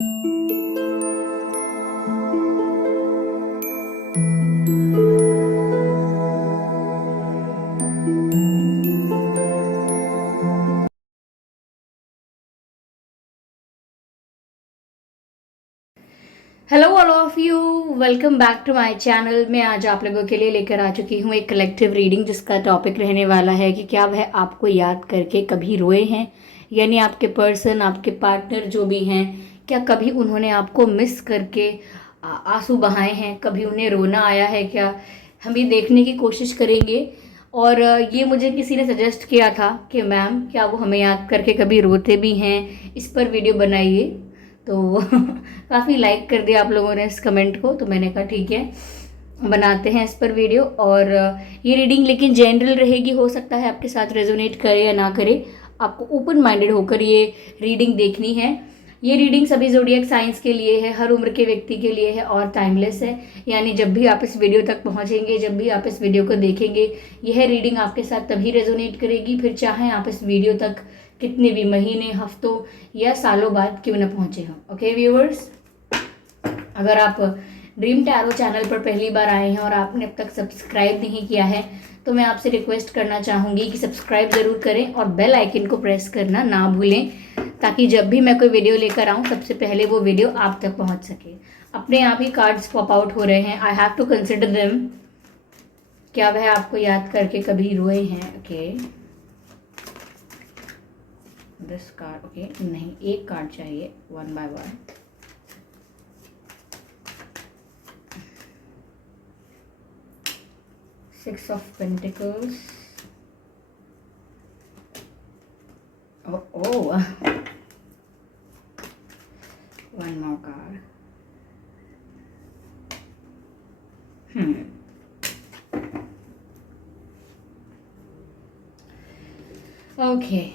Hello all of you, welcome back to my channel. मैं आज आप लोगों के लिए लेकर आ चुकी हूँ एक कलेक्टिव रीडिंग जिसका टॉपिक रहने वाला है कि क्या वह आपको याद करके कभी रोए हैं। यानी आपके पर्सन, आपके पार्टनर जो भी हैं, क्या कभी उन्होंने आपको मिस करके आंसू बहाए हैं, कभी उन्हें रोना आया है क्या? हम ये देखने की कोशिश करेंगे। और ये मुझे किसी ने सजेस्ट किया था कि मैम क्या वो हमें याद करके कभी रोते भी हैं, इस पर वीडियो बनाइए। तो काफ़ी लाइक कर दिया आप लोगों ने इस कमेंट को, तो मैंने कहा ठीक है बनाते हैं इस पर वीडियो। और ये रीडिंग लेकिन जनरल रहेगी, हो सकता है आपके साथ रेजोनेट करे या ना करे। आपको ओपन माइंडेड होकर ये रीडिंग देखनी है। ये रीडिंग सभी ज़ोडिएक साइंस के लिए है, हर उम्र के व्यक्ति के लिए है और टाइमलेस है। यानी जब भी आप इस वीडियो तक पहुंचेंगे, जब भी आप इस वीडियो को देखेंगे, यह रीडिंग आपके साथ तभी रेजोनेट करेगी, फिर चाहे आप इस वीडियो तक कितने भी महीने, हफ्तों या सालों बाद क्यों न पहुंचे हों। ओके व्यूअर्स, अगर आप ड्रीम टैरो चैनल पर पहली बार आए हैं और आपने अब तक सब्सक्राइब नहीं किया है तो मैं आपसे रिक्वेस्ट करना चाहूँगी कि सब्सक्राइब ज़रूर करें और बेल आइकन को प्रेस करना ना भूलें, ताकि जब भी मैं कोई वीडियो लेकर आऊँ सबसे पहले वो वीडियो आप तक पहुँच सके। अपने आप ही कार्ड्स पॉप आउट हो रहे हैं, I have to consider them. क्या वह आपको याद करके कभी रोए हैं? ओके, दिस कार्ड, ओके, नहीं, एक कार्ड चाहिए, one by one. Six of Pentacles. Oh, one more card. Okay.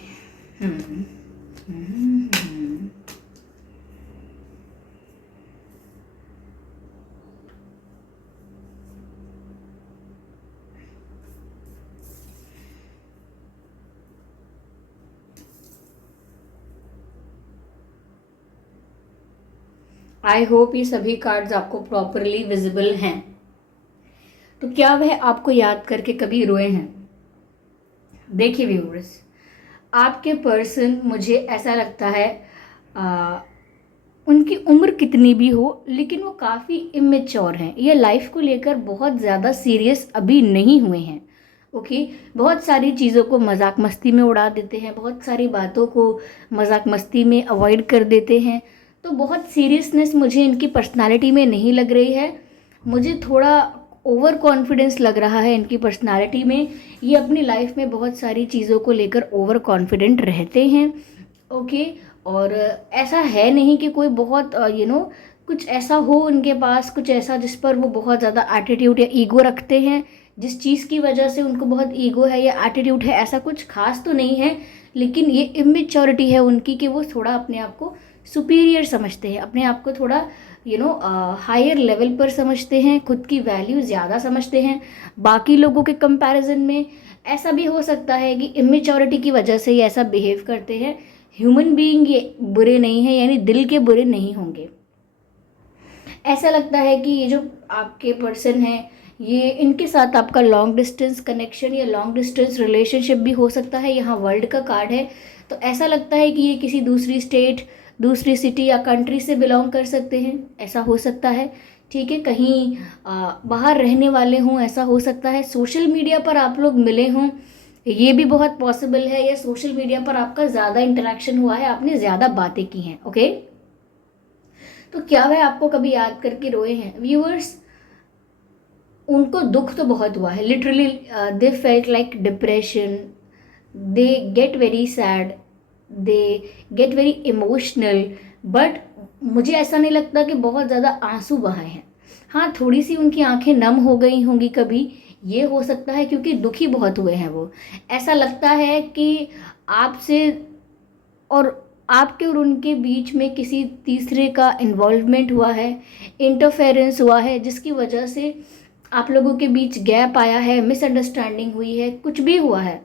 I hope ये सभी कार्ड्स आपको प्रॉपरली विजिबल हैं। तो क्या वह आपको याद करके कभी रोए हैं? देखिए व्यूअर्स, आपके पर्सन, मुझे ऐसा लगता है उनकी उम्र कितनी भी हो लेकिन वो काफ़ी इमेच्योर हैं। ये लाइफ को लेकर बहुत ज़्यादा सीरियस अभी नहीं हुए हैं। ओके, बहुत सारी चीज़ों को मजाक मस्ती में उड़ा देते हैं, बहुत सारी बातों को मजाक मस्ती में अवॉइड कर देते हैं। तो बहुत सीरियसनेस मुझे इनकी पर्सनालिटी में नहीं लग रही है। मुझे थोड़ा ओवर कॉन्फिडेंस लग रहा है इनकी पर्सनालिटी में। ये अपनी लाइफ में बहुत सारी चीज़ों को लेकर ओवर कॉन्फिडेंट रहते हैं। ओके, और ऐसा है नहीं कि कोई बहुत कुछ ऐसा हो उनके पास, कुछ ऐसा जिस पर वो बहुत ज़्यादा एटीट्यूड या ईगो रखते हैं, जिस चीज़ की वजह से उनको बहुत ईगो है या एटीट्यूड है, ऐसा कुछ खास तो नहीं है। लेकिन ये इमेच्योरिटी है उनकी कि वो थोड़ा अपने आप को सुपीरियर समझते हैं, अपने आप को थोड़ा हायर लेवल पर समझते हैं, खुद की वैल्यू ज़्यादा समझते हैं बाकी लोगों के कंपैरिजन में। ऐसा भी हो सकता है कि इमेच्योरिटी की वजह से ये ऐसा बिहेव करते हैं। ह्यूमन बीइंग ये बुरे नहीं हैं, यानी दिल के बुरे नहीं होंगे। ऐसा लगता है कि ये जो आपके पर्सन हैं, ये इनके साथ आपका लॉन्ग डिस्टेंस कनेक्शन या लॉन्ग डिस्टेंस रिलेशनशिप भी हो सकता है। यहाँ वर्ल्ड का कार्ड है, तो ऐसा लगता है कि ये किसी दूसरी स्टेट, दूसरी सिटी या कंट्री से बिलोंग कर सकते हैं, ऐसा हो सकता है। ठीक है, कहीं बाहर रहने वाले हों, ऐसा हो सकता है। सोशल मीडिया पर आप लोग मिले हों, ये भी बहुत पॉसिबल है। या सोशल मीडिया पर आपका ज़्यादा इंटरेक्शन हुआ है, आपने ज़्यादा बातें की हैं। ओके, तो क्या वह आपको कभी याद करके रोए हैं? व्यूअर्स, उनको दुख तो बहुत हुआ है, literally they felt like depression, they get very sad, they get very emotional. But मुझे ऐसा नहीं लगता कि बहुत ज़्यादा आंसू बहाए हैं। हाँ, थोड़ी सी उनकी आंखें नम हो गई होंगी कभी, ये हो सकता है, क्योंकि दुखी बहुत हुए हैं वो। ऐसा लगता है कि आपसे और आपके और उनके बीच में किसी तीसरे का इन्वॉल्वमेंट हुआ है, इंटरफेरेंस हुआ है, जिसकी वजह से आप लोगों के बीच गैप आया है, मिसअंडरस्टैंडिंग हुई है, कुछ भी हुआ है।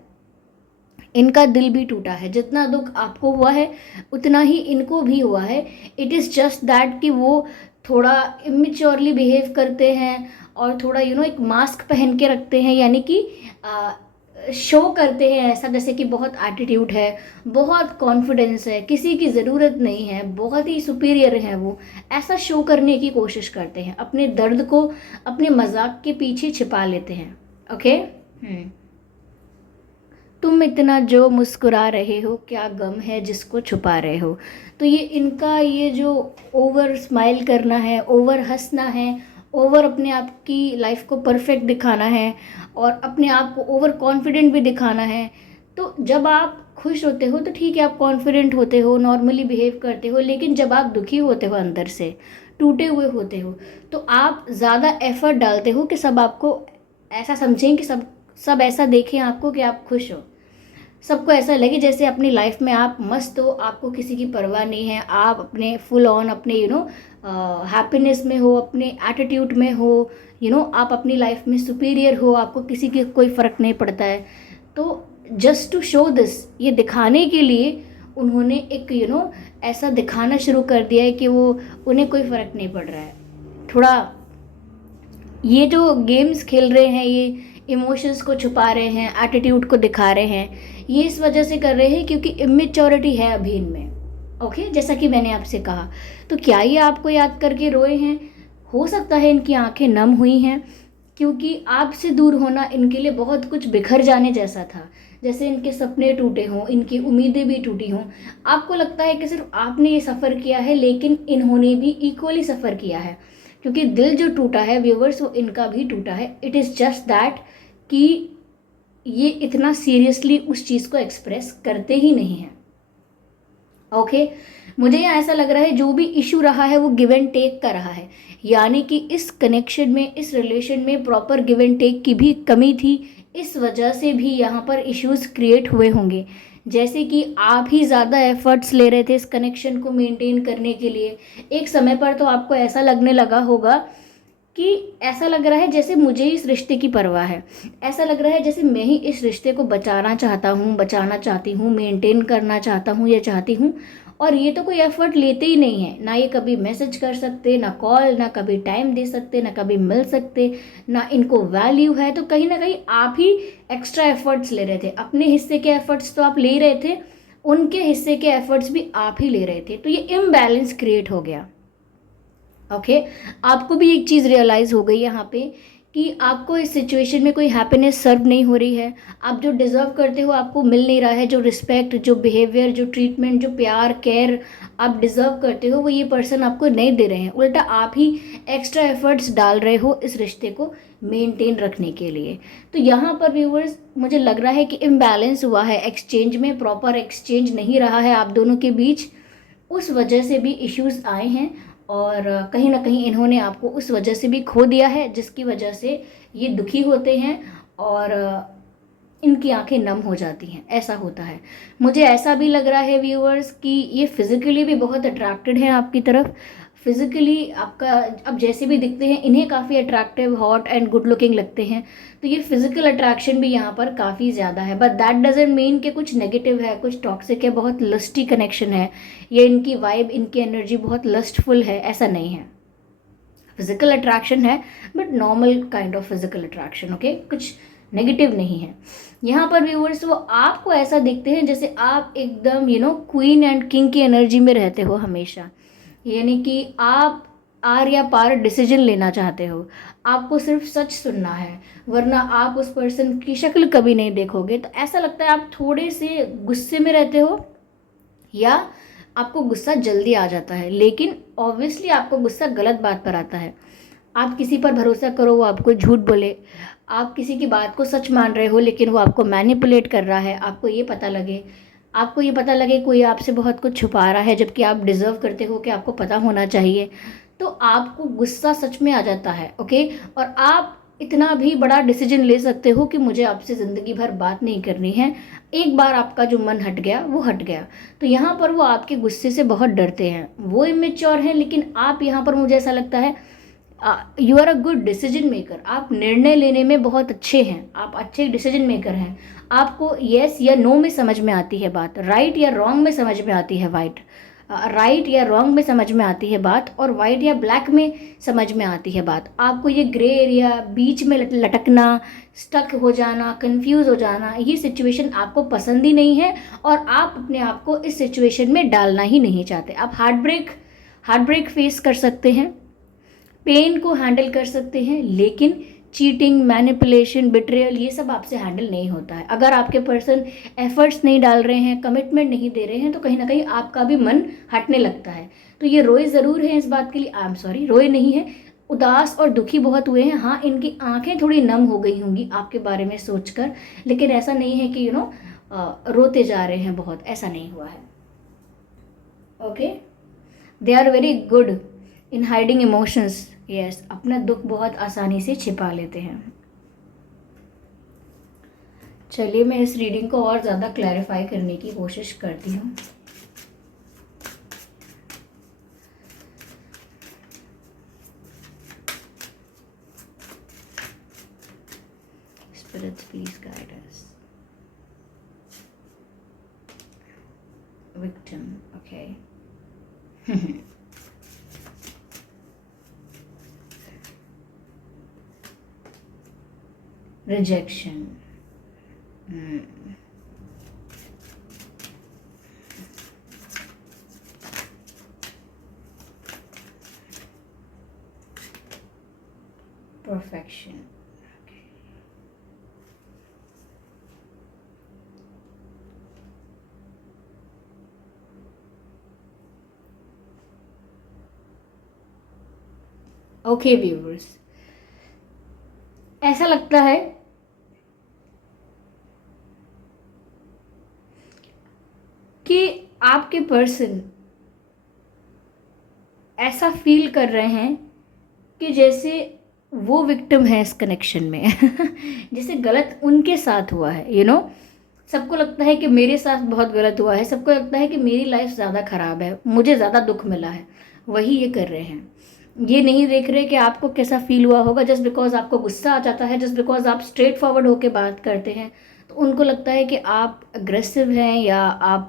इनका दिल भी टूटा है, जितना दुख आपको हुआ है उतना ही इनको भी हुआ है। इट इज़ जस्ट दैट कि वो थोड़ा इमेच्योरली बिहेव करते हैं और थोड़ा एक मास्क पहन के रखते हैं, यानी कि शो करते हैं ऐसा जैसे कि बहुत एटीट्यूड है, बहुत कॉन्फिडेंस है, किसी की ज़रूरत नहीं है, बहुत ही सुपीरियर हैं वो, ऐसा शो करने की कोशिश करते हैं, अपने दर्द को अपने मजाक के पीछे छिपा लेते हैं। ओके। तुम इतना जो मुस्कुरा रहे हो, क्या गम है जिसको छुपा रहे हो। तो ये इनका ये जो ओवर स्माइल करना है, ओवर हंसना है, ओवर अपने आप की लाइफ को परफेक्ट दिखाना है और अपने आप को ओवर कॉन्फिडेंट भी दिखाना है। तो जब आप खुश होते हो तो ठीक है, आप कॉन्फिडेंट होते हो, नॉर्मली बिहेव करते हो, लेकिन जब आप दुखी होते हो, अंदर से टूटे हुए होते हो, तो आप ज़्यादा एफर्ट डालते हो कि सब आपको ऐसा समझें, कि सब सब ऐसा देखें आपको कि आप खुश हो, सबको ऐसा लगे जैसे अपनी लाइफ में आप मस्त हो, आपको किसी की परवाह नहीं है, आप अपने फुल ऑन अपने हैप्पीनेस में हो, अपने एटीट्यूड में हो, आप अपनी लाइफ में सुपीरियर हो, आपको किसी की कोई फ़र्क नहीं पड़ता है। तो जस्ट टू शो दिस, ये दिखाने के लिए उन्होंने एक ऐसा दिखाना शुरू कर दिया है कि वो उन्हें कोई फ़र्क नहीं पड़ रहा है। थोड़ा ये जो गेम्स खेल रहे हैं, ये इमोशंस को छुपा रहे हैं, एटीट्यूड को दिखा रहे हैं, ये इस वजह से कर रहे हैं क्योंकि इमेच्योरिटी है अभी इनमें। ओके, जैसा कि मैंने आपसे कहा। तो क्या ये आपको याद करके रोए हैं? हो सकता है इनकी आंखें नम हुई हैं, क्योंकि आपसे दूर होना इनके लिए बहुत कुछ बिखर जाने जैसा था। जैसे इनके सपने टूटे हों, इनकी उम्मीदें भी टूटी हों। आपको लगता है कि सिर्फ आपने ये सफ़र किया है, लेकिन इन्होंने भी इक्वली सफ़र किया है, क्योंकि दिल जो टूटा है व्यूवर्स, वो इनका भी टूटा है। इट इज़ जस्ट दैट कि ये इतना सीरियसली उस चीज़ को एक्सप्रेस करते ही नहीं हैं। ओके, मुझे यहाँ ऐसा लग रहा है जो भी इशू रहा है वो गिव एंड टेक का रहा है, यानी कि इस कनेक्शन में, इस रिलेशन में प्रॉपर गिव एंड टेक की भी कमी थी। इस वजह से भी यहाँ पर इश्यूज क्रिएट हुए होंगे, जैसे कि आप ही ज़्यादा एफर्ट्स ले रहे थे इस कनेक्शन को मेंटेन करने के लिए। एक समय पर तो आपको ऐसा लगने लगा होगा कि ऐसा लग रहा है जैसे मुझे इस रिश्ते की परवाह है, ऐसा लग रहा है जैसे मैं ही इस रिश्ते को बचाना चाहता हूँ, बचाना चाहती हूँ, मेंटेन करना चाहता हूँ या चाहती हूँ। और ये तो कोई एफर्ट लेते ही नहीं है, ना ये कभी मैसेज कर सकते, ना कॉल, ना कभी टाइम दे सकते, ना कभी मिल सकते, ना इनको वैल्यू है। तो कहीं ना कहीं आप ही एक्स्ट्रा एफर्ट्स ले रहे थे, अपने हिस्से के एफर्ट्स तो आप ले ही रहे थे, उनके हिस्से के एफर्ट्स भी आप ही ले रहे थे। तो ये इम्बैलेंस क्रिएट हो गया। ओके, आपको भी एक चीज़ रियलाइज़ हो गई यहाँ पे कि आपको इस सिचुएशन में कोई हैप्पीनेस सर्व नहीं हो रही है, आप जो डिज़र्व करते हो आपको मिल नहीं रहा है, जो रिस्पेक्ट, जो बिहेवियर, जो ट्रीटमेंट, जो प्यार, केयर आप डिज़र्व करते हो वो ये पर्सन आपको नहीं दे रहे हैं। उल्टा आप ही एक्स्ट्रा एफर्ट्स डाल रहे हो इस रिश्ते को मेंटेन रखने के लिए। तो यहाँ पर व्यूअर्स मुझे लग रहा है कि इम्बैलेंस हुआ है एक्सचेंज में, प्रॉपर एक्सचेंज नहीं रहा है आप दोनों के बीच, उस वजह से भी इश्यूज आए हैं। और कहीं ना कहीं इन्होंने आपको उस वजह से भी खो दिया है, जिसकी वजह से ये दुखी होते हैं और इनकी आंखें नम हो जाती हैं, ऐसा होता है। मुझे ऐसा भी लग रहा है व्यूअर्स कि ये फिज़िकली भी बहुत अट्रैक्टेड हैं आपकी तरफ। फिज़िकली आपका अब जैसे भी दिखते हैं, इन्हें काफ़ी attractive, hot and good looking लगते हैं। तो ये फिज़िकल अट्रैक्शन भी यहाँ पर काफ़ी ज़्यादा है, बट दैट डजेंट मीन कि कुछ नेगेटिव है, कुछ टॉक्सिक है, बहुत लस्टी कनेक्शन है, या इनकी वाइब, इनकी एनर्जी बहुत लस्टफुल है, ऐसा नहीं है। फिजिकल अट्रैक्शन है, but normal kind of physical attraction. Okay, कुछ नेगेटिव नहीं है यहाँ पर व्यूअर्स। वो आपको ऐसा देखते हैं जैसे आप एकदम क्वीन एंड किंग की एनर्जी में रहते हो हमेशा, यानी कि आप आर या पार डिसीजन लेना चाहते हो, आपको सिर्फ सच सुनना है, वरना आप उस पर्सन की शक्ल कभी नहीं देखोगे। तो ऐसा लगता है आप थोड़े से गुस्से में रहते हो, या आपको गुस्सा जल्दी आ जाता है, लेकिन ऑब्वियसली आपको गुस्सा गलत बात पर आता है। आप किसी पर भरोसा करो, वो आपको झूठ बोले, आप किसी की बात को सच मान रहे हो लेकिन वो आपको मैनिपुलेट कर रहा है, आपको ये पता लगे कोई आपसे बहुत कुछ छुपा रहा है, जबकि आप डिज़र्व करते हो कि आपको पता होना चाहिए। तो आपको गुस्सा सच में आ जाता है। ओके, और आप इतना भी बड़ा डिसीजन ले सकते हो कि मुझे आपसे ज़िंदगी भर बात नहीं करनी है, एक बार आपका जो मन हट गया वो हट गया। तो यहाँ पर वो आपके गुस्से से बहुत डरते हैं, वो इमेच्योर हैं, लेकिन आप यहाँ पर मुझे ऐसा लगता है you are a good decision maker, आप निर्णय लेने में बहुत अच्छे हैं, आप अच्छे डिसीजन मेकर हैं। आपको येस या नो में समझ में आती है बात, राइट या रॉन्ग में समझ में आती है राइट या रॉन्ग में समझ में आती है बात, और वाइट या ब्लैक में समझ में आती है बात। आपको ये ग्रे एरिया, बीच में लटकना, स्टक हो जाना, कंफ्यूज हो जाना, ये सिचुएशन आपको पसंद ही नहीं है, और आप अपने आप को इस सिचुएशन में डालना ही नहीं चाहते। आप हार्ट ब्रेक फेस कर सकते हैं, पेन को हैंडल कर सकते हैं, लेकिन चीटिंग, मैनिपुलेशन, बिट्रेयल, ये सब आपसे हैंडल नहीं होता है। अगर आपके पर्सन एफर्ट्स नहीं डाल रहे हैं, कमिटमेंट नहीं दे रहे हैं, तो कहीं ना कहीं आपका भी मन हटने लगता है। तो ये रोए ज़रूर हैं इस बात के लिए, आई एम सॉरी, रोए नहीं है, उदास और दुखी बहुत हुए हैं। हाँ, इनकी आंखें थोड़ी नम हो गई होंगी आपके बारे में सोचकर, लेकिन ऐसा नहीं है कि रोते जा रहे हैं बहुत, ऐसा नहीं हुआ है। Okay, they are very good in hiding emotions. Yes, अपना दुख बहुत आसानी से छिपा लेते हैं। चलिए मैं इस रीडिंग को और ज़्यादा क्लैरिफाई करने की कोशिश करती हूँ। Spirits please guide us. Victim, okay. Rejection, perfection, okay. Okay viewers, ऐसा लगता है कि आपके पर्सन ऐसा फील कर रहे हैं कि जैसे वो विक्टिम है इस कनेक्शन में। जैसे गलत उनके साथ हुआ है, सबको लगता है कि मेरे साथ बहुत गलत हुआ है, सबको लगता है कि मेरी लाइफ ज़्यादा ख़राब है, मुझे ज़्यादा दुख मिला है। वही ये कर रहे हैं, ये नहीं देख रहे कि आपको कैसा फील हुआ होगा। जस्ट बिकॉज आपको गुस्सा आ जाता है, जस्ट बिकॉज आप स्ट्रेट फॉरवर्ड होकर बात करते हैं, तो उनको लगता है कि आप अग्रेसिव हैं या आप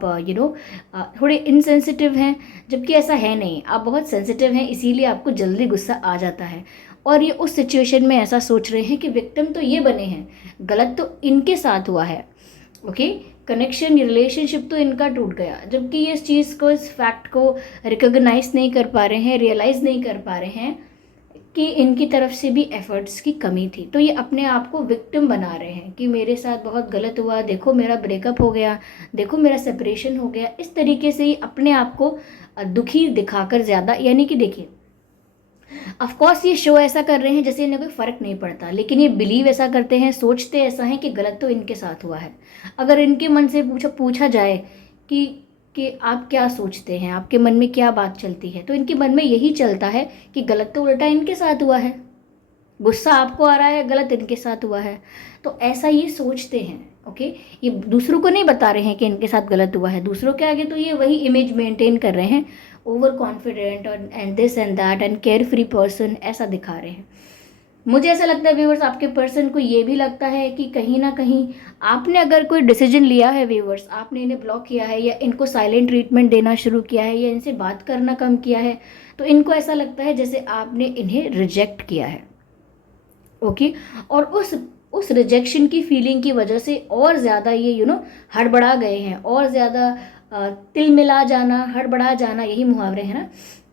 थोड़े इनसेंसिटिव हैं, जबकि ऐसा है नहीं। आप बहुत सेंसिटिव हैं, इसीलिए आपको जल्दी गुस्सा आ जाता है। और ये उस सिचुएशन में ऐसा सोच रहे हैं कि विक्टिम तो ये बने हैं, गलत तो इनके साथ हुआ है। ओके, कनेक्शन, रिलेशनशिप तो इनका टूट गया, जबकि ये इस चीज़ को, इस फैक्ट को रिकॉग्नाइज नहीं कर पा रहे हैं, रियलाइज़ नहीं कर पा रहे हैं कि इनकी तरफ से भी एफर्ट्स की कमी थी। तो ये अपने आप को विक्टिम बना रहे हैं कि मेरे साथ बहुत गलत हुआ, देखो मेरा ब्रेकअप हो गया, देखो मेरा सेपरेशन हो गया। इस तरीके से ही अपने आप को दुखी दिखाकर ज़्यादा, यानी कि देखिए, ऑफकोर्स ये शो ऐसा कर रहे हैं जैसे इन्हें कोई फ़र्क नहीं पड़ता, लेकिन ये बिलीव ऐसा करते हैं, सोचते ऐसा है कि गलत तो इनके साथ हुआ है। अगर इनके मन से पूछा जाए कि आप क्या सोचते हैं, आपके मन में क्या बात चलती है, तो इनके मन में यही चलता है कि गलत तो उल्टा इनके साथ हुआ है, गुस्सा आपको आ रहा है, गलत इनके साथ हुआ है। तो ऐसा ये सोचते हैं। ओके, ये दूसरों को नहीं बता रहे हैं कि इनके साथ गलत हुआ है, दूसरों के आगे तो ये वही इमेज मेंटेन कर रहे हैं, over confident and this and that and care free person, ऐसा दिखा रहे हैं। मुझे ऐसा लगता है व्यूवर्स, आपके पर्सन को ये भी लगता है कि कहीं ना कहीं आपने अगर कोई डिसीजन लिया है व्यूवर्स, आपने इन्हें ब्लॉक किया है या इनको साइलेंट ट्रीटमेंट देना शुरू किया है या इनसे बात करना कम किया है, तो इनको ऐसा लगता है जैसे आपने इन्हें रिजेक्ट किया है। ओके, और उस रिजेक्शन की फीलिंग की वजह से और ज़्यादा ये हड़बड़ा गए हैं, और ज़्यादा तिल मिला जाना, हड़बड़ा जाना, यही मुहावरे हैं ना।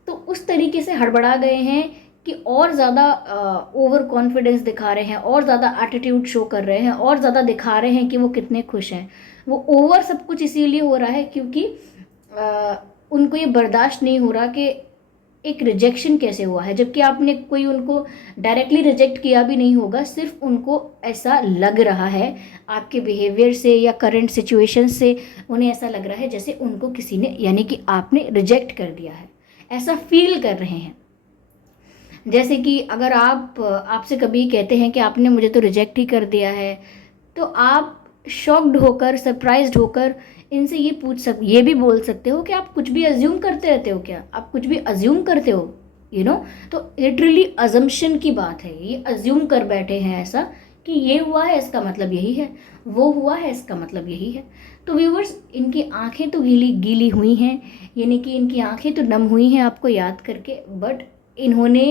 तो उस तरीके से हड़बड़ा गए हैं कि और ज़्यादा ओवर कॉन्फिडेंस दिखा रहे हैं, और ज़्यादा एटीट्यूड शो कर रहे हैं, और ज़्यादा दिखा रहे हैं कि वो कितने खुश हैं। वो ओवर सब कुछ इसीलिए हो रहा है क्योंकि उनको ये बर्दाश्त नहीं हो रहा कि एक रिजेक्शन कैसे हुआ है, जबकि आपने कोई उनको डायरेक्टली रिजेक्ट किया भी नहीं होगा, सिर्फ उनको ऐसा लग रहा है आपके बिहेवियर से या करंट सिचुएशन से, उन्हें ऐसा लग रहा है जैसे उनको किसी ने, यानी कि आपने रिजेक्ट कर दिया है, ऐसा फील कर रहे हैं। जैसे कि अगर आपसे कभी कहते हैं कि आपने मुझे तो रिजेक्ट ही कर दिया है, तो आप शॉक्ड होकर, सरप्राइज्ड होकर इनसे ये भी बोल सकते हो कि आप कुछ भी अज्यूम करते रहते हो क्या, आप कुछ भी अज्यूम करते हो, तो लिटरली अजम्पशन की बात है, ये अज्यूम कर बैठे हैं ऐसा कि ये हुआ है इसका मतलब यही है, वो हुआ है इसका मतलब यही है। तो व्यूवर्स, इनकी आंखें तो गीली गीली हुई हैं, यानी कि इनकी आंखें तो नम हुई हैं आपको याद करके, बट इन्होंने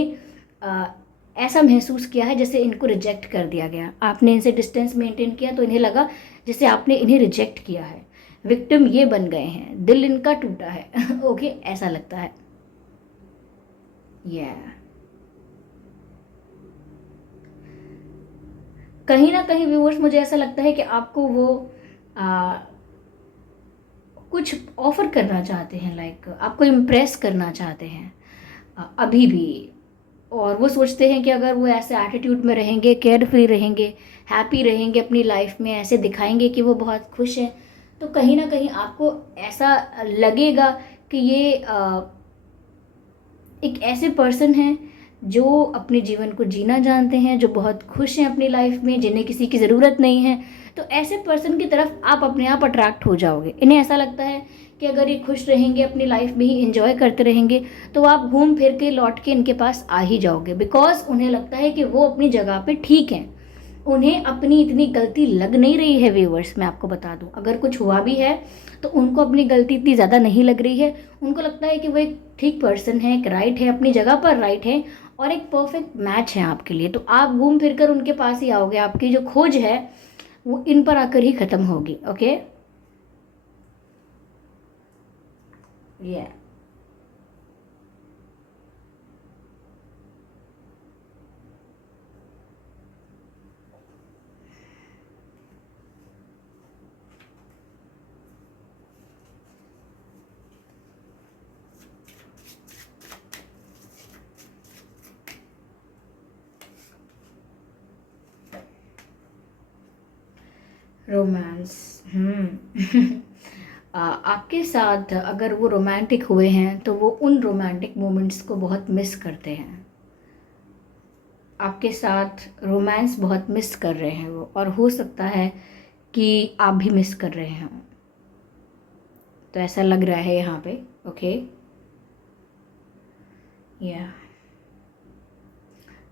ऐसा महसूस किया है जैसे इनको रिजेक्ट कर दिया गया। आपने इनसे डिस्टेंस मेंटेन किया तो इन्हें लगा जैसे आपने इन्हें रिजेक्ट किया है, विक्टिम ये बन गए हैं, दिल इनका टूटा है। ओके, ऐसा लगता है। कहीं ना कहीं व्यूअर्स, मुझे ऐसा लगता है कि आपको वो आ, कुछ ऑफर करना चाहते हैं, लाइक आपको इम्प्रेस करना चाहते हैं अभी भी। और वो सोचते हैं कि अगर वो ऐसे एटीट्यूड में रहेंगे, केयर फ्री रहेंगे, हैप्पी रहेंगे अपनी लाइफ में, ऐसे दिखाएंगे कि वो बहुत खुश हैं, तो कहीं ना कहीं आपको ऐसा लगेगा कि ये एक ऐसे पर्सन हैं जो अपने जीवन को जीना जानते हैं, जो बहुत खुश हैं अपनी लाइफ में, जिन्हें किसी की ज़रूरत नहीं है। तो ऐसे पर्सन की तरफ आप अपने आप अट्रैक्ट हो जाओगे। इन्हें ऐसा लगता है कि अगर ये खुश रहेंगे, अपनी लाइफ में ही इंजॉय करते रहेंगे, तो आप घूम फिर के लौट के इनके पास आ ही जाओगे, बिकॉज उन्हें लगता है कि वो अपनी जगह पे ठीक हैं। उन्हें अपनी इतनी गलती लग नहीं रही है व्यूवर्स, मैं आपको बता दूं, अगर कुछ हुआ भी है तो उनको अपनी गलती इतनी ज़्यादा नहीं लग रही है। उनको लगता है कि वो एक ठीक पर्सन है, एक राइट है, अपनी जगह पर राइट है, और एक परफेक्ट मैच है आपके लिए। तो आप घूम फिर कर उनके पास ही आओगे, आपकी जो खोज है वो इन पर आकर ही ख़त्म होगी। ओके, ये रोमांस। आपके साथ अगर वो रोमांटिक हुए हैं तो वो उन रोमांटिक मोमेंट्स को बहुत मिस करते हैं। आपके साथ रोमांस बहुत मिस कर रहे हैं वो, और हो सकता है कि आप भी मिस कर रहे हैं, तो ऐसा लग रहा है यहाँ पे। ओके, या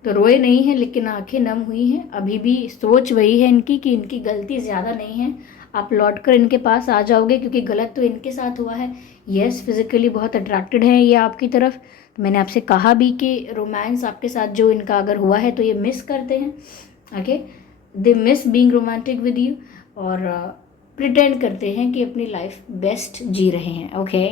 तो रोए नहीं हैं लेकिन आंखें नम हुई हैं, अभी भी सोच वही है इनकी कि इनकी गलती ज़्यादा नहीं है। आप लौट कर इनके पास आ जाओगे क्योंकि गलत तो इनके साथ हुआ है। यस, फिजिकली बहुत अट्रैक्टेड है ये आपकी तरफ। तो मैंने आपसे कहा भी कि रोमांस आपके साथ जो इनका अगर हुआ है तो ये मिस करते हैं। Okay, they miss being romantic with you, और प्रिटेंड करते हैं कि अपनी लाइफ बेस्ट जी रहे हैं। ओके,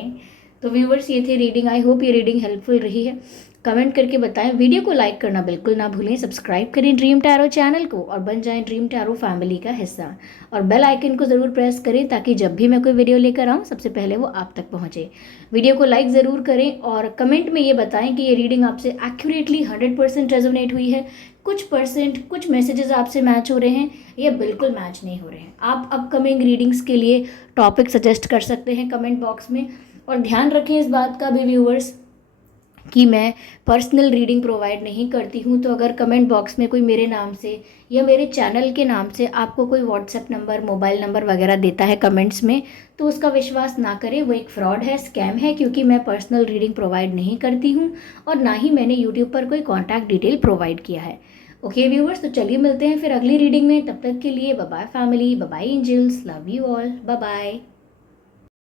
तो व्यूवर्स, ये थे रीडिंग। आई होप ये रीडिंग हेल्पफुल रही है। कमेंट करके बताएं। वीडियो को लाइक करना बिल्कुल ना भूलें। सब्सक्राइब करें ड्रीम टैरो चैनल को और बन जाएं ड्रीम टैरो फैमिली का हिस्सा। और बेल आइकन को ज़रूर प्रेस करें ताकि जब भी मैं कोई वीडियो लेकर आऊँ सबसे पहले वो आप तक पहुँचे। वीडियो को लाइक ज़रूर करें और कमेंट में ये बताएं कि ये रीडिंग आपसे एक्यूरेटली 100% रेजोनेट हुई है, कुछ मैसेजेस आपसे मैच हो रहे हैं, या बिल्कुल मैच नहीं हो रहे हैं। आप अपकमिंग रीडिंग्स के लिए टॉपिक सजेस्ट कर सकते हैं कमेंट बॉक्स में। और ध्यान रखें इस बात का भी व्यूअर्स कि मैं पर्सनल रीडिंग प्रोवाइड नहीं करती हूँ। तो अगर कमेंट बॉक्स में कोई मेरे नाम से या मेरे चैनल के नाम से आपको कोई व्हाट्सएप नंबर, मोबाइल नंबर वगैरह देता है कमेंट्स में, तो उसका विश्वास ना करें, वो एक फ्रॉड है, स्कैम है, क्योंकि मैं पर्सनल रीडिंग प्रोवाइड नहीं करती हूँ और ना ही मैंने यूट्यूब पर कोई कॉन्टैक्ट डिटेल प्रोवाइड किया है। ओके व्यूअर्स, तो चलिए मिलते हैं फिर अगली रीडिंग में। तब तक के लिए bye bye family, bye bye angels, love you all, bye bye.